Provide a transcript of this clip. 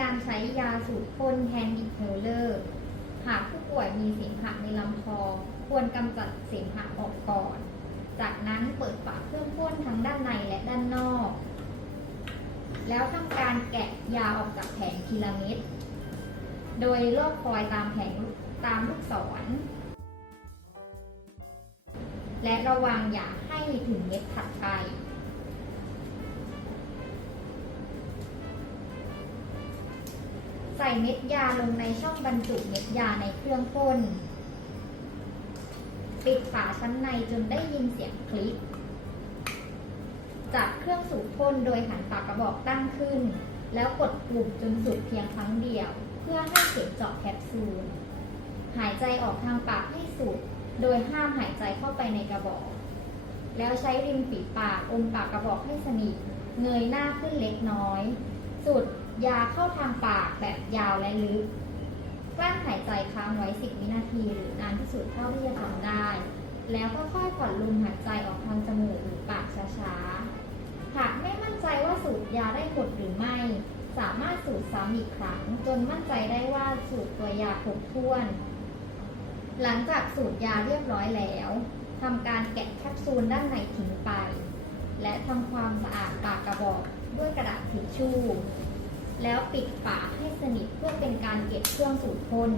การใช้ยาสูตรพ่นแทนดิเทลเลอร์หากผู้ป่วยมีเสมหะในลำคอ ควรกำจัดเสมหะออกก่อน จากนั้นเปิดฝาเครื่องพ่นทั้งด้านในและด้านนอก แล้วทำการแกะยาออกจากแผงทีละเม็ดโดยลอกคอยตามแผงตามลูกศร และระวังอย่าให้ถึงเม็ดถัดไป ใส่เม็ดยาลงในช่องบรรจุเม็ดยาในเครื่องพ่น ปิดฝาชั้นในจนได้ยินเสียงคลิก จับเครื่องสูบพ่นโดยหันปากกระบอกตั้งขึ้น แล้วกดปุ่มจนสุดเพียงครั้งเดียว เพื่อให้เข็มเจาะแคปซูล หายใจออกทางปากให้สุด โดยห้ามหายใจเข้าไปในกระบอก แล้วใช้ริมฝีปากอมปากกระบอกให้สนิท เงยหน้าขึ้นเล็กน้อย สูดยาเข้าทางปากแบบยาวและลึก กลั้นหายใจค้างไว้ 10 วินาที หรือนานที่สุดเท่าที่จะทำได้ แล้วก็ค่อยผ่อนลมหายใจออกทางจมูกหรือปากช้าๆ หากไม่มั่นใจว่าสูดยาได้ผลหรือไม่ สามารถสูดซ้ำอีกครั้ง จนมั่นใจได้ว่าสูดตัวยาครบถ้วน หลังจากสูดยาเรียบร้อยแล้วทำการแกะแคปซูลด้านในทิ้งไป และทำความสะอาดปากกระบอก ด้วยกระดาษทิชชู่ แล้วปิดฝาให้สนิทเพื่อเป็นการเก็บเครื่องสูดพ่น